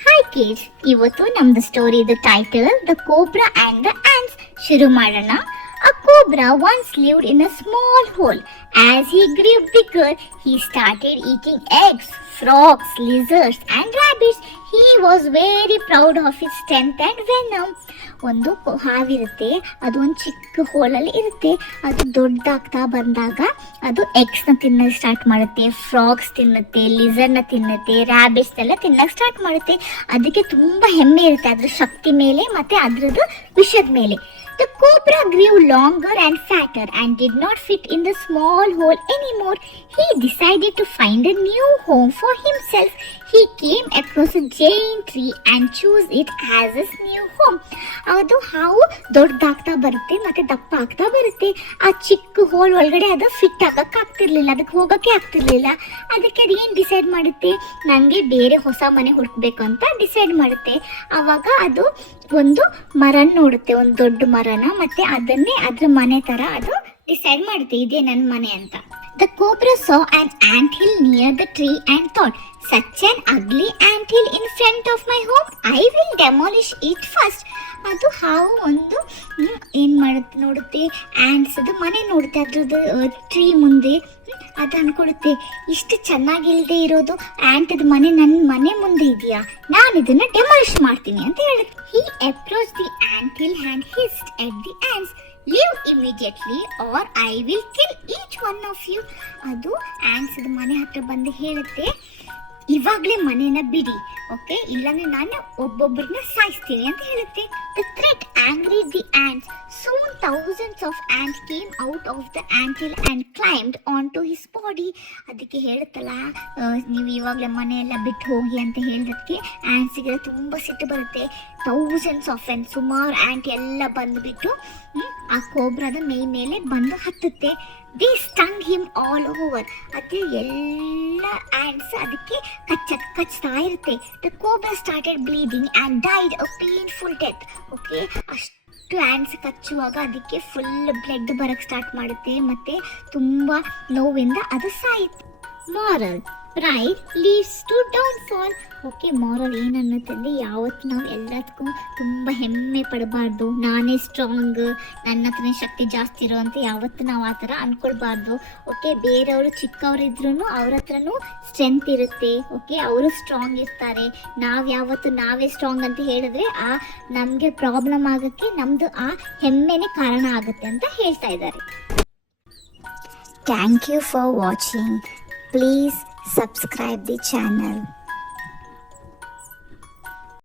Hi kids, ಇವತ್ತು ನಮ್ದು ಸ್ಟೋರಿದು title the cobra and the ants. ಶುರು ಮಾಡೋಣ. A cobra once lived in a small hole. As he grew bigger, he started eating eggs, frogs, lizards and rabbits. He was very proud of his strength and venom. ಒಂದು ಹಾವಿರುತ್ತೆ, ಅದು ಒಂದು ಚಿಕ್ಕ ಹೋಲಲ್ಲಿ ಇರುತ್ತೆ. ಅದು ದೊಡ್ಡದಾಗ್ತಾ ಬಂದಾಗ ಅದು ಎಗ್ಸ್ನ ತಿನ್ನೋದು ಸ್ಟಾರ್ಟ್ ಮಾಡುತ್ತೆ, ಫ್ರಾಗ್ಸ್ ತಿನ್ನುತ್ತೆ, ಲಿಸರ್ನ ತಿನ್ನುತ್ತೆ, ರ್ಯಾಬಿಟ್ಸ್ ಎಲ್ಲ ತಿನ್ನೋಕೆ ಸ್ಟಾರ್ಟ್ ಮಾಡುತ್ತೆ. ಅದಕ್ಕೆ ತುಂಬ ಹೆಮ್ಮೆ ಇರುತ್ತೆ ಅದ್ರ ಶಕ್ತಿ ಮೇಲೆ ಮತ್ತು ಅದರದ್ದು ವಿಷದ ಮೇಲೆ. The cobra grew longer and fatter and did not fit in the small hole anymore. He decided to find a new home for himself. He came across a giant tree and chose it as his new home. ಅದು ಹಾವು ದೊಡ್ಡದಾಗ್ತಾ ಬರುತ್ತೆ ಮತ್ತೆ ದಪ್ಪ ಆಗ್ತಾ ಬರುತ್ತೆ. ಆ ಚಿಕ್ಕ hole ಒಳಗಡೆ ಅದು ಫಿಟ್ ಆಗಕ್ಕೆ ಆಗ್ತಿರ್ಲಿಲ್ಲ, ಅದಕ್ಕೆ ಹೋಗಕ್ಕೆ ಆಗ್ತಿರ್ಲಿಲ್ಲ. ಅದಕ್ಕೆ ಅದು ಏನು ಡಿಸೈಡ್ ಮಾಡುತ್ತೆ, ನನಗೆ ಬೇರೆ ಹೊಸ ಮನೆ ಹುಡುಕ್ಬೇಕು ಅಂತ ಡಿಸೈಡ್ ಮಾಡುತ್ತೆ. ಆವಾಗ ಅದು ಒಂದು ಮರ ನೋಡುತ್ತೆ, ಒಂದು ದೊಡ್ಡ ಮರನ, ಮತ್ತೆ ಅದನ್ನೇ ಅದ್ರ ಮನೆ ತರ ಅದು ಡಿಸೈಡ್ ಮಾಡುತ್ತೆ, ಇದೇ ನನ್ನ ಮನೆ ಅಂತ. The cobra saw an anthill near the tree and thought, such an ugly anthill in front of my home. I will demolish it first. ಅದು ಹಾವು ಒಂದು ಏನು ಮಾಡುತ್ತೆ ನೋಡುತ್ತೆ, ಆ್ಯಂಟ್ಸ್ ಅದು ಮನೆ ನೋಡುತ್ತೆ ಅದ್ರದ್ದು ಟ್ರೀ ಮುಂದೆ. ಅದು ಅನ್ಕೊಡುತ್ತೆ, ಇಷ್ಟು ಚೆನ್ನಾಗಿಲ್ಲದೆ ಇರೋದು ಆ್ಯಂಟದ ಮನೆ ನನ್ನ ಮನೆ ಮುಂದೆ ಇದೆಯಾ, ನಾನು ಇದನ್ನು ಡೆಮಾಲಿಷ್ ಮಾಡ್ತೀನಿ ಅಂತ ಹೇಳುತ್ತೆ. He approached the anthill and hissed at the ants, leave immediately or I will kill each one of you. ಅದು ಆ್ಯಂಟ್ಸ್ ಮನೆ ಹತ್ರ ಬಂದು ಹೇಳುತ್ತೆ, ಇವಾಗಲೇ ಮನೇನ ಬಿಡಿ, ಓಕೆ, ಇಲ್ಲಾಂದ್ರೆ ನಾನು ಒಬ್ಬೊಬ್ಬರನ್ನ ಸಾಯಿಸ್ತೀನಿ ಅಂತ ಹೇಳುತ್ತೆ. The threat angered the ants. Soon thousands of ants came out of the anthill and climbed onto his body. ಅದಕ್ಕೆ ಹೇಳುತ್ತಲ್ಲ, ನೀವು ಇವಾಗಲೇ ಮನೆಯೆಲ್ಲ ಬಿಟ್ಟು ಹೋಗಿ ಅಂತ ಹೇಳಿದಕ್ಕೆ ಆ್ಯಂಟ್ಸಿಗೆ ತುಂಬ ಸಿಟ್ಟು ಬರುತ್ತೆ. ಥೌಸಂಡ್ಸ್ ಆಫ್ ಆ್ಯಂಟ್, ಸುಮಾರು ಆ್ಯಂಟ್ ಎಲ್ಲ ಬಂದುಬಿಟ್ಟು ಆ ಕೋಬ್ರಾದ ಮೇಲೆ ಬಂದು ಹತ್ತುತ್ತೆ. They stung him all over. ಅದೇ ಎಲ್ಲ ಆ್ಯಂಟ್ಸ್ ಅದಕ್ಕೆ ಕಚ್ತಾ ಇರುತ್ತೆ. The cobra started bleeding and died a painful death. Okay, ಅಷ್ಟು ಆ್ಯಂಟ್ಸ್ ಕಚ್ಚುವಾಗ ಅದಕ್ಕೆ ಫುಲ್ ಬ್ಲಡ್ ಬರೋಕ್ಕೆ ಸ್ಟಾರ್ಟ್ ಮಾಡುತ್ತೆ ಮತ್ತು ತುಂಬ ನೋವಿಂದ ಅದು ಸಾಯುತ್ತೆ. Moral, pride leads to downfall. Okay, moral ಏನನ್ನತ್ತಂದರೆ, ಯಾವತ್ತು ನಾವು ಎಲ್ಲದಕ್ಕೂ ತುಂಬ ಹೆಮ್ಮೆ ಪಡಬಾರ್ದು, ನಾನೇ ಸ್ಟ್ರಾಂಗ್, ನನ್ನ ಹತ್ರನೇ ಶಕ್ತಿ ಜಾಸ್ತಿ ಇರೋ ಅಂತ ಯಾವತ್ತು ನಾವು ಆ ಥರ ಅಂದ್ಕೊಳ್ಬಾರ್ದು. ಓಕೆ, ಬೇರೆಯವರು ಚಿಕ್ಕವರಿದ್ರೂ ಅವ್ರ ಹತ್ರನೂ ಸ್ಟ್ರೆಂತ್ ಇರುತ್ತೆ. ಓಕೆ, ಅವರು ಸ್ಟ್ರಾಂಗ್ ಇರ್ತಾರೆ. ನಾವು ಯಾವತ್ತು ನಾವೇ ಸ್ಟ್ರಾಂಗ್ ಅಂತ ಹೇಳಿದ್ರೆ ನಮಗೆ ಪ್ರಾಬ್ಲಮ್ ಆಗೋಕ್ಕೆ ನಮ್ಮದು ಆ ಹೆಮ್ಮೆನೇ ಕಾರಣ ಆಗುತ್ತೆ ಅಂತ ಹೇಳ್ತಾ ಇದ್ದಾರೆ. Thank you for watching. Please subscribe the channel.